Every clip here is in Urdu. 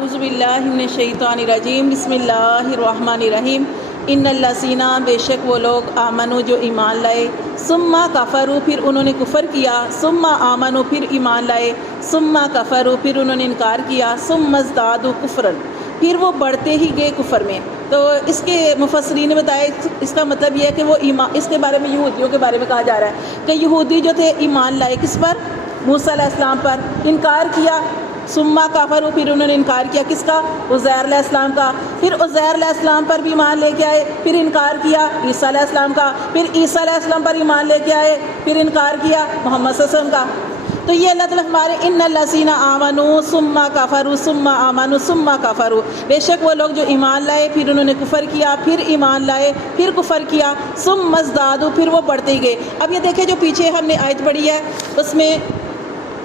اعوذ باللہ من الشیطان الرجیم بسم اللہ الرحمن الرحیم ان الذین بے شک وہ لوگ آمنو جو ایمان لائے ثم کفروا پھر انہوں نے کفر کیا ثم آمنو پھر ایمان لائے ثم کفروا پھر انہوں نے انکار کیا ثم ازدادوا کفرا پھر وہ بڑھتے ہی گئے کفر میں۔ تو اس کے مفسرین نے بتایا اس کا مطلب یہ ہے کہ وہ ایمان، اس کے بارے میں یہودیوں کے بارے میں کہا جا رہا ہے کہ یہودی جو تھے ایمان لائے کس پر؟ موسیٰ علیہ السلام پر، انکار کیا ثم کفروا پھر انہوں نے انکار کیا کس کا؟ عزیر علیہ السلام کا۔ پھر عزیر علیہ السلام پر بھی ایمان لے کے آئے، پھر انکار کیا عیسیٰ علیہ السلام کا۔ پھر عیسیٰ علیہ السلام پر ایمان لے کے آئے، پھر انکار کیا محمد صلی اللہ علیہ وسلم کا۔ تو یہ اللہ تعالیٰ ہمارے ان الذین آمنوا ثم کفروا ثم آمنوا ثم کفروا، بے شک وہ لوگ جو ایمان لائے پھر انہوں نے کفر کیا، پھر ایمان لائے پھر کفر کیا، ثم ازدادوا پھر وہ بڑھتے ہی گئے۔ اب یہ دیکھیں جو پیچھے ہم نے آیت پڑھی ہے اس میں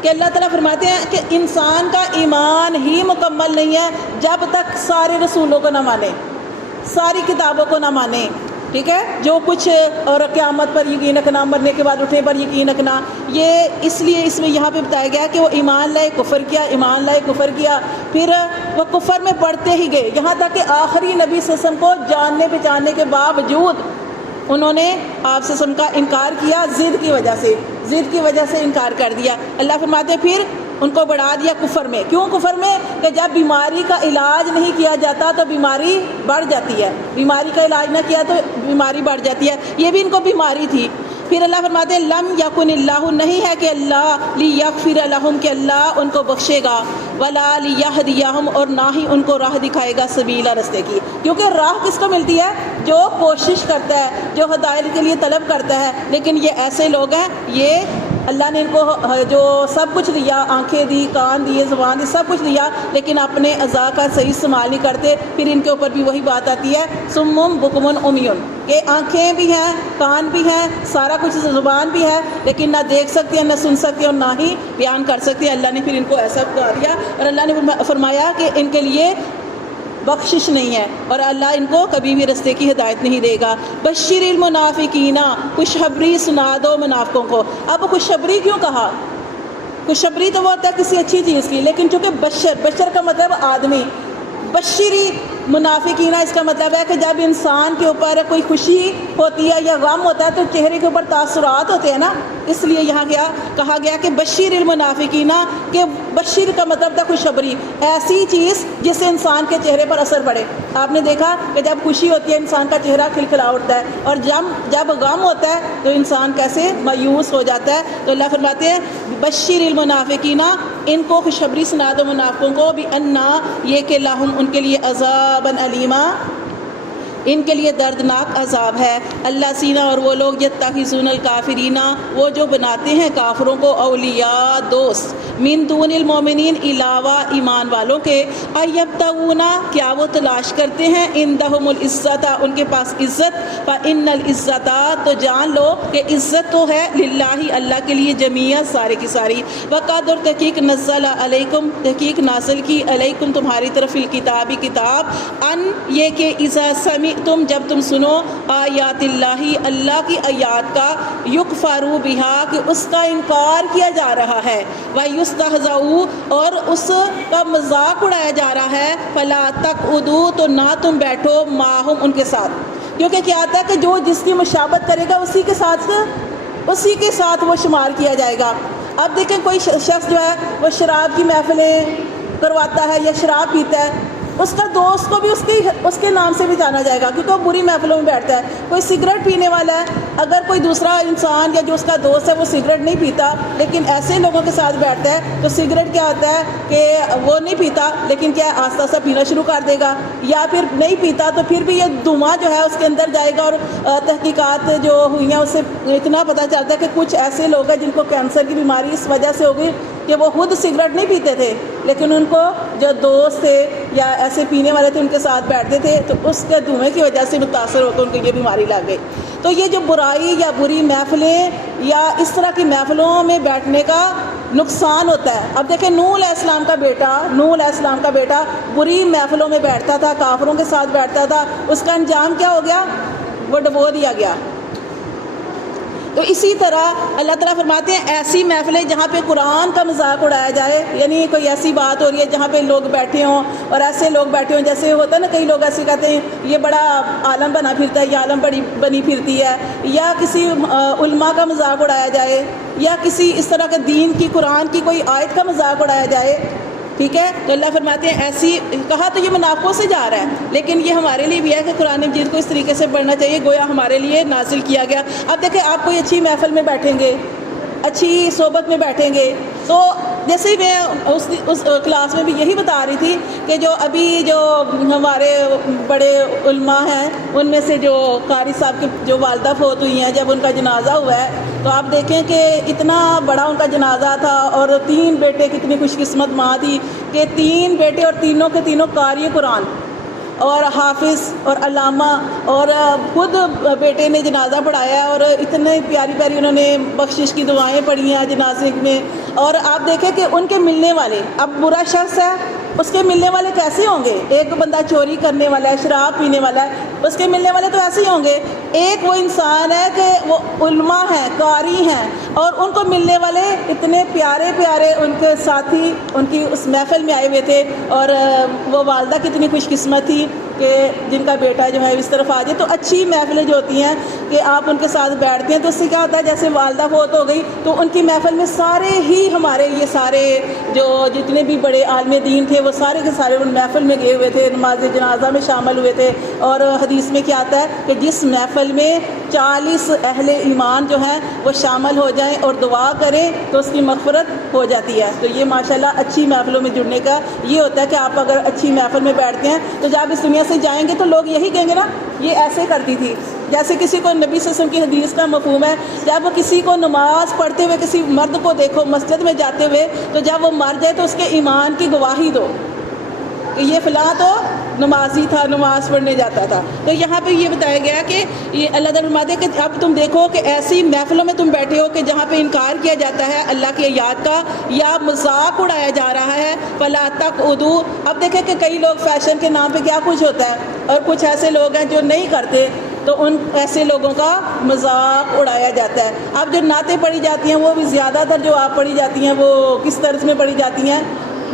کہ اللہ تعالیٰ فرماتے ہیں کہ انسان کا ایمان ہی مکمل نہیں ہے جب تک سارے رسولوں کو نہ مانے، ساری کتابوں کو نہ مانے، ٹھیک ہے؟ جو کچھ اور قیامت پر یقین رکھنا، مرنے کے بعد اٹھنے پر یقین رکھنا، یہ اس لیے اس میں یہاں پہ بتایا گیا کہ وہ ایمان لائے کفر کیا، ایمان لائے کفر کیا، پھر وہ کفر میں بڑھتے ہی گئے یہاں تک کہ آخری نبی صلی اللہ علیہ وسلم کو جاننے پہچاننے کے باوجود انہوں نے آپ سے کا انکار کیا، ضد کی وجہ سے انکار کر دیا۔ اللہ فرماتے پھر ان کو بڑھا دیا کفر میں۔ کیوں کفر میں؟ کہ جب بیماری کا علاج نہیں کیا جاتا تو بیماری بڑھ جاتی ہے، بیماری کا علاج نہ کیا تو بیماری بڑھ جاتی ہے، یہ بھی ان کو بیماری تھی۔ پھر اللہ فرماتے ہیں لم یکن اللہ، نہیں ہے کہ اللہ لیغفر لہم، کہ اللہ ان کو بخشے گا، ولا لیہدیہم، اور نہ ہی ان کو راہ دکھائے گا، سبیلا، رستے کی۔ کیونکہ راہ کس کو ملتی ہے؟ جو کوشش کرتا ہے، جو ہدایت کے لیے طلب کرتا ہے۔ لیکن یہ ایسے لوگ ہیں، یہ اللہ نے ان کو جو سب کچھ دیا، آنکھیں دی، کان دیے، زبان دی، سب کچھ دیا، لیکن اپنے اعضاء کا صحیح استعمال نہیں کرتے۔ پھر ان کے اوپر بھی وہی بات آتی ہے صم بکم عمی، کہ آنکھیں بھی ہیں، کان بھی ہیں، سارا کچھ، زبان بھی ہے، لیکن نہ دیکھ سکتے ہیں، نہ سن سکتے اور نہ ہی بیان کر سکتے ہیں۔ اللہ نے پھر ان کو ایسا بتا دیا اور اللہ نے فرمایا کہ ان کے لیے بخشش نہیں ہے اور اللہ ان کو کبھی بھی رستے کی ہدایت نہیں دے گا۔ بشر المنافقین، خوشخبری سنا دو منافقوں کو۔ اب خوشخبری کیوں کہا؟ خوشخبری تو وہ ہوتا ہے کسی اچھی چیز کی، لیکن چونکہ بشر کا مطلب آدمی، بشری منافقین اس کا مطلب ہے کہ جب انسان کے اوپر کوئی خوشی ہوتی ہے یا غم ہوتا ہے تو چہرے کے اوپر تاثرات ہوتے ہیں نا، اس لیے یہاں کہا گیا کہ بشیر المنافقین، کہ بشیر کا مطلب تھا خوشخبری، ایسی چیز جس سے انسان کے چہرے پر اثر پڑے۔ آپ نے دیکھا کہ جب خوشی ہوتی ہے انسان کا چہرہ کھلکھلا اٹھتا ہے، اور جب غم ہوتا ہے تو انسان کیسے مایوس ہو جاتا ہے۔ تو اللہ فرماتے ہیں بشیر المنافقین، ان کو خوشخبری سنا دو منافقوں کو، بھی انا، یہ کہ لہم، ان کے لیے عذابا علیما، ان کے لیے دردناک عذاب ہے۔ اللہ سینہ، اور وہ لوگ یتخذون الکافرین، وہ جو بناتے ہیں کافروں کو اولیاء، دوست، من دون المومنین، علاوہ ایمان والوں کے، ایبتغون، کیا وہ تلاش کرتے ہیں، عندہم العزت، ان کے پاس عزت، فإن العزت، تو جان لو کہ عزت تو ہے للہ، اللہ کے لیے، جمیعا، سارے کی ساری، وقد، اور تحقیق، نزل علیکم، تحقیق نازل کی، علیکم تمہاری طرف، الکتاب، کتاب، ان، یہ کہ اذا تم، جب تم سنو، آیات اللہ، اللہ کی آیات کا، یکفروا بہا، کہ اس کا انکار کیا جا رہا ہے، ویستہزؤ، اور اس کا مذاق اڑایا جا رہا ہے، فلا تقعدوا، تو نہ تم بیٹھو، معہم، ان کے ساتھ، کیونکہ کیا آتا ہے کہ جو جس کی مشابہت کرے گا اسی کے ساتھ وہ شمار کیا جائے گا۔ اب دیکھیں کوئی شخص جو ہے وہ شراب کی محفلیں کرواتا ہے یا شراب پیتا ہے، اس کا دوست کو بھی اس کے نام سے بھی جانا جائے گا، کیونکہ وہ بری محفلوں میں بیٹھتا ہے۔ کوئی سگریٹ پینے والا ہے، اگر کوئی دوسرا انسان یا جو اس کا دوست ہے وہ سگریٹ نہیں پیتا لیکن ایسے لوگوں کے ساتھ بیٹھتا ہے، تو سگریٹ کیا ہوتا ہے کہ وہ نہیں پیتا لیکن کیا آہستہ آہستہ پینا شروع کر دے گا، یا پھر نہیں پیتا تو پھر بھی یہ دھواں جو ہے اس کے اندر جائے گا۔ اور تحقیقات جو ہوئی ہیں اس سے اتنا پتہ چلتا ہے کہ کچھ ایسے لوگ ہیں جن کو کینسر کی بیماری اس وجہ سے ہو گئی کہ وہ خود سگریٹ نہیں پیتے تھے، لیکن ان کو جو دوست تھے یا ایسے پینے والے تھے ان کے ساتھ بیٹھتے تھے تو اس کے دھوئیں کی وجہ سے متاثر ہو کر ان کو یہ بیماری لگ گئی۔ تو یہ جو برائی یا بری محفلیں یا اس طرح کی محفلوں میں بیٹھنے کا نقصان ہوتا ہے۔ اب دیکھیں نوح علیہ السلام کا بیٹا بری محفلوں میں بیٹھتا تھا، کافروں کے ساتھ بیٹھتا تھا، اس کا انجام کیا ہو گیا؟ وہ ڈبو دیا گیا۔ تو اسی طرح اللہ تعالیٰ فرماتے ہیں ایسی محفلیں جہاں پہ قرآن کا مذاق اڑایا جائے، یعنی کوئی ایسی بات ہو رہی ہے جہاں پہ لوگ بیٹھے ہوں اور ایسے لوگ بیٹھے ہوں، جیسے ہوتا ہے نا کئی لوگ ایسے کہتے ہیں یہ بڑا عالم بنا پھرتا ہے، یہ عالم بنی پھرتی ہے، یا کسی علماء کا مذاق اڑایا جائے، یا کسی اس طرح کے دین کی قرآن کی کوئی آیت کا مذاق اڑایا جائے، ٹھیک ہے، تو اللہ فرماتے ہیں ایسی، کہا تو یہ منافقوں سے جا رہا ہے، لیکن یہ ہمارے لیے بھی ہے کہ قرآن مجید کو اس طریقے سے پڑھنا چاہیے گویا ہمارے لیے نازل کیا گیا۔ اب دیکھیں آپ کوئی اچھی محفل میں بیٹھیں گے، اچھی صحبت میں بیٹھیں گے، تو جیسے ہی میں اس کلاس میں بھی یہی بتا رہی تھی کہ جو ابھی جو ہمارے بڑے علماء ہیں ان میں سے جو قاری صاحب کی جو والدہ فوت ہوئی ہیں، جب ان کا جنازہ ہوا ہے تو آپ دیکھیں کہ اتنا بڑا ان کا جنازہ تھا، اور 3 بیٹے، کتنی خوش قسمت ماں تھی کہ 3 بیٹے اور تینوں کے تینوں قاری قرآن اور حافظ اور علامہ، اور خود بیٹے نے جنازہ پڑھایا اور اتنے پیاری پیاری انہوں نے بخشش کی دعائیں پڑھی ہیں جنازے میں۔ اور آپ دیکھیں کہ ان کے ملنے والے، اب برا شخص ہے اس کے ملنے والے کیسے ہوں گے؟ ایک بندہ چوری کرنے والا ہے، شراب پینے والا ہے، اس کے ملنے والے تو ایسے ہی ہوں گے۔ ایک وہ انسان ہے کہ وہ علماء ہیں، قاری ہیں، اور ان کو ملنے والے اتنے پیارے پیارے ان کے ساتھی ان کی اس محفل میں آئے ہوئے تھے، اور وہ والدہ کتنی خوش قسمت تھی کہ جن کا بیٹا جو ہے اس طرف آ جائے۔ تو اچھی محفلیں جو ہوتی ہیں کہ آپ ان کے ساتھ بیٹھتے ہیں تو اس سے کیا ہوتا ہے، جیسے والدہ فوت ہو گئی تو ان کی محفل میں سارے ہی ہمارے یہ سارے جو جتنے بھی بڑے عالم دین تھے وہ سارے کے سارے ان محفل میں گئے ہوئے تھے، نماز جنازہ میں شامل ہوئے تھے۔ اور حدیث میں کیا آتا ہے کہ جس محفل میں 40 اہل ایمان جو ہیں وہ شامل ہو جائیں اور دعا کریں تو اس کی مغفرت ہو جاتی ہے۔ تو یہ ماشاءاللہ اچھی محفلوں میں جڑنے کا یہ ہوتا ہے کہ آپ اگر اچھی محفل میں بیٹھتے ہیں تو جب اس دنیا سے جائیں گے تو لوگ یہی کہیں گے نا یہ ایسے کرتی تھی۔ جیسے کسی کو نبی صلی اللہ علیہ وسلم کی حدیث کا مفہوم ہے، جب وہ کسی کو نماز پڑھتے ہوئے کسی مرد کو دیکھو مسجد میں جاتے ہوئے تو جب وہ مر جائے تو اس کے ایمان کی گواہی دو کہ یہ فلاں تو نمازی تھا، نماز پڑھنے جاتا تھا۔ تو یہاں پہ یہ بتایا گیا کہ یہ اللہ تعالیٰ فرماتے ہیں کہ اب تم دیکھو کہ ایسی محفلوں میں تم بیٹھے ہو کہ جہاں پہ انکار کیا جاتا ہے اللہ کی آیات کا یا مذاق اڑایا جا رہا ہے، فلا تقعدوا۔ اب دیکھیں کہ کئی لوگ فیشن کے نام پہ کیا کچھ ہوتا ہے، اور کچھ ایسے لوگ ہیں جو نہیں کرتے تو ان ایسے لوگوں کا مذاق اڑایا جاتا ہے۔ اب جو نعتیں پڑھی جاتی ہیں وہ بھی زیادہ تر جو آپ پڑھی جاتی ہیں وہ کس طرز میں پڑھی جاتی ہیں؟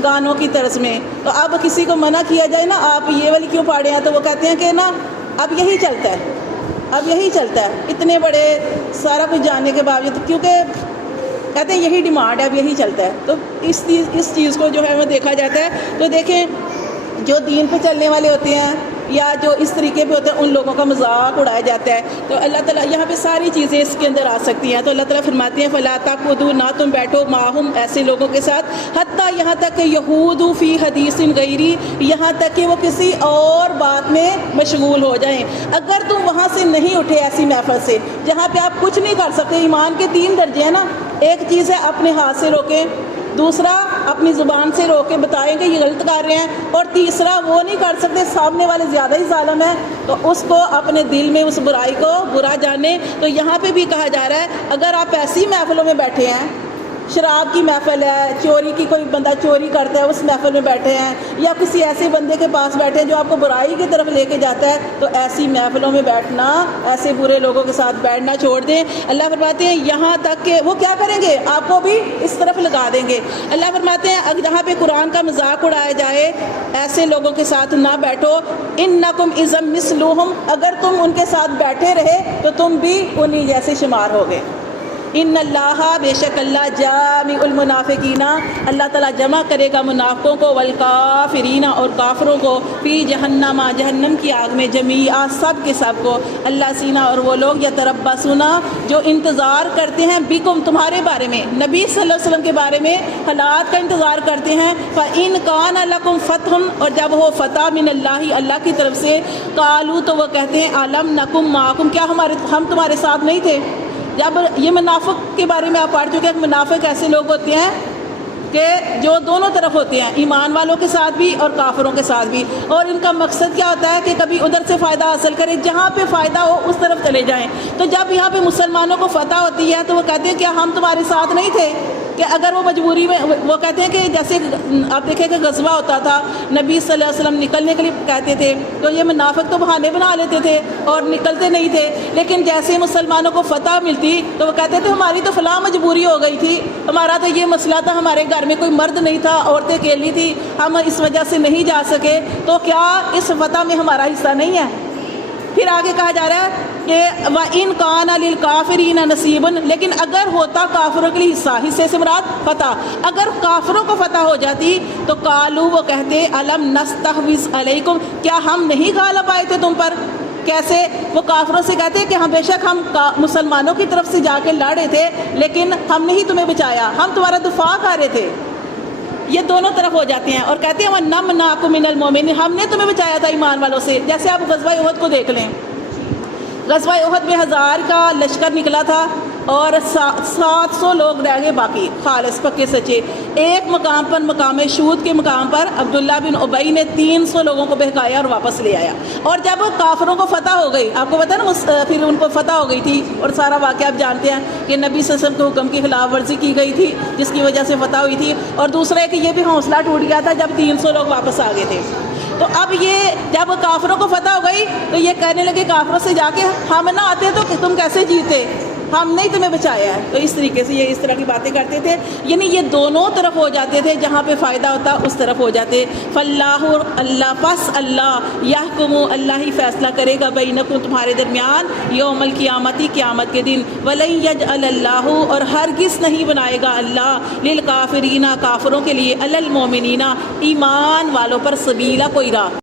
گانوں کی طرز میں۔ تو اب کسی کو منع کیا جائے نا آپ یہ والی کیوں پاڑے ہیں تو وہ کہتے ہیں کہ نا اب یہی چلتا ہے، اب یہی چلتا ہے، اتنے بڑے سارا کچھ جاننے کے باوجود، کیونکہ کہتے ہیں یہی ڈیمانڈ ہے، اب یہی چلتا ہے۔ تو اس چیز کو جو ہے وہ دیکھا جاتا ہے۔ تو دیکھیں جو دین پہ چلنے والے ہوتے ہیں یا جو اس طریقے پہ ہوتے ہیں ان لوگوں کا مذاق اڑایا جاتا ہے۔ تو اللہ تعالیٰ یہاں پہ ساری چیزیں اس کے اندر آ سکتی ہیں۔ تو اللہ تعالیٰ فرماتے ہیں فلا تقعدوا، نہ تم بیٹھو معہم ایسے لوگوں کے ساتھ، حتیٰ یہاں تک کہ یہود فی حدیث غیری، یہاں تک کہ وہ کسی اور بات میں مشغول ہو جائیں۔ اگر تم وہاں سے نہیں اٹھے ایسی محفل سے جہاں پہ آپ کچھ نہیں کر سکتے، ایمان کے 3 درجے ہیں نا، ایک چیز ہے اپنے ہاتھ سے روکیں، دوسرا اپنی زبان سے روک کے بتائیں کہ یہ غلط کر رہے ہیں، اور تیسرا وہ نہیں کر سکتے سامنے والے زیادہ ہی ظالم ہے تو اس کو اپنے دل میں اس برائی کو برا جانے۔ تو یہاں پہ بھی کہا جا رہا ہے اگر آپ ایسی محفلوں میں بیٹھے ہیں، شراب کی محفل ہے، چوری کی کوئی بندہ چوری کرتا ہے اس محفل میں بیٹھے ہیں، یا کسی ایسے بندے کے پاس بیٹھے ہیں جو آپ کو برائی کی طرف لے کے جاتا ہے، تو ایسی محفلوں میں بیٹھنا، ایسے برے لوگوں کے ساتھ بیٹھنا چھوڑ دیں۔ اللہ فرماتے ہیں یہاں تک کہ وہ کیا کریں گے، آپ کو بھی اس طرف لگا دیں گے۔ اللہ فرماتے ہیں اگر جہاں پہ قرآن کا مذاق اڑایا جائے ایسے لوگوں کے ساتھ نہ بیٹھو، انکم اذا مثلہم، اگر تم ان کے ساتھ بیٹھے رہے تو تم بھی انہی جیسے شمار ہوگے۔ ان اللہ، بے شک اللہ، جامع المنافقین، اللہ تعالیٰ جمع کرے گا منافقوں کو، والکافرین، اور کافروں کو، فی جہنم، جہنم کی آگ میں، جمیعا، سب کے سب کو، اللہ سینہ، اور وہ لوگ یتربصون جو انتظار کرتے ہیں، بکم، تمہارے بارے میں، نبی صلی اللہ علیہ وسلم کے بارے میں حالات کا انتظار کرتے ہیں، فإن کان لکم فتح، اور جب ہو فتح من اللہ، اللہ کی طرف سے، قالوا، تو وہ کہتے ہیں الم نکم معکم، کیا ہم تمہارے ساتھ نہیں تھے؟ جب یہ منافق کے بارے میں آپ پڑھ چکے ہیں، منافق ایسے لوگ ہوتے ہیں کہ جو دونوں طرف ہوتے ہیں، ایمان والوں کے ساتھ بھی اور کافروں کے ساتھ بھی، اور ان کا مقصد کیا ہوتا ہے کہ کبھی ادھر سے فائدہ حاصل کرے، جہاں پہ فائدہ ہو اس طرف چلے جائیں۔ تو جب یہاں پہ مسلمانوں کو فتح ہوتی ہے تو وہ کہتے ہیں کیا ہم تمہارے ساتھ نہیں تھے؟ کہ اگر وہ مجبوری میں، وہ کہتے ہیں کہ جیسے آپ دیکھیں کہ غزوہ ہوتا تھا، نبی صلی اللہ علیہ وسلم نکلنے کے لیے کہتے تھے تو یہ منافق تو بہانے بنا لیتے تھے اور نکلتے نہیں تھے، لیکن جیسے مسلمانوں کو فتح ملتی تو وہ کہتے تھے ہماری تو فلاں مجبوری ہو گئی تھی، ہمارا تو یہ مسئلہ تھا، ہمارے گھر میں کوئی مرد نہیں تھا، عورتیں اکیلی تھی، ہم اس وجہ سے نہیں جا سکے، تو کیا اس فتح میں ہمارا حصہ نہیں ہے؟ پھر آگے کہا جا رہا ہے کہ وَإِن كَانَ لِلْكَافِرِينَ نَصِيبٌ، لیکن اگر ہوتا کافروں کے لیے حصہ، حصے سے مراد فتح، اگر کافروں کو فتح ہو جاتی تو قالوا، وہ کہتے أَلَمْ نَسْتَحْوِذْ عَلَيْكُمْ، کیا ہم نہیں غالب آئے تھے تم پر؟ کیسے؟ وہ کافروں سے کہتے کہ ہم بے شک ہم مسلمانوں کی طرف سے جا کے لڑے تھے، لیکن ہم نے ہی تمہیں بچایا، ہم تمہارا دفاع کر رہے تھے۔ یہ دونوں طرف ہو جاتے ہیں، اور کہتے ہیں وَنَمْنَعْكُم مِّنَ الْمُؤْمِنِينَ، ہم نے تمہیں بچایا تھا ایمان والوں سے۔ جیسے آپ غزوہ احد کو دیکھ لیں، غزوہ احد میں 1000 کا لشکر نکلا تھا اور 700 لوگ رہ گئے باقی خالص پکے سچے۔ ایک مقام پر، مقام شہود کے مقام پر، عبداللہ بن ابی نے 300 لوگوں کو بہکایا اور واپس لے آیا، اور جب کافروں کو فتح ہو گئی، آپ کو پتہ ہے نا، پھر ان کو فتح ہو گئی تھی، اور سارا واقعہ آپ جانتے ہیں کہ نبی صلی اللہ علیہ وسلم کے حکم کی خلاف ورزی کی گئی تھی جس کی وجہ سے فتح ہوئی تھی، اور دوسرا ہے کہ یہ بھی حوصلہ ٹوٹ گیا تھا جب 300 لوگ واپس آ گئے تھے۔ تو اب یہ جب کافروں کو فتح ہو گئی تو یہ کہنے لگے کافروں سے جا کے ہم نہ آتے تو تم کیسے جیتے، ہم نے تمہیں بچایا ہے۔ تو اس طریقے سے یہ اس طرح کی باتیں کرتے تھے، یعنی یہ دونوں طرف ہو جاتے تھے، جہاں پہ فائدہ ہوتا اس طرف ہو جاتے۔ فاللہ، اللہ، پس اللہ، یحکم، اللہ ہی فیصلہ کرے گا، بینکم، تمہارے درمیان، یوم القیامت، قیامت کے دن، ولن یجعل اللہ، اور ہرگز نہیں بنائے گا اللہ، للکافرین، کافروں کے لیے، علی المؤمنین، ایمان والوں پر، سبیلا، کوئی راہ۔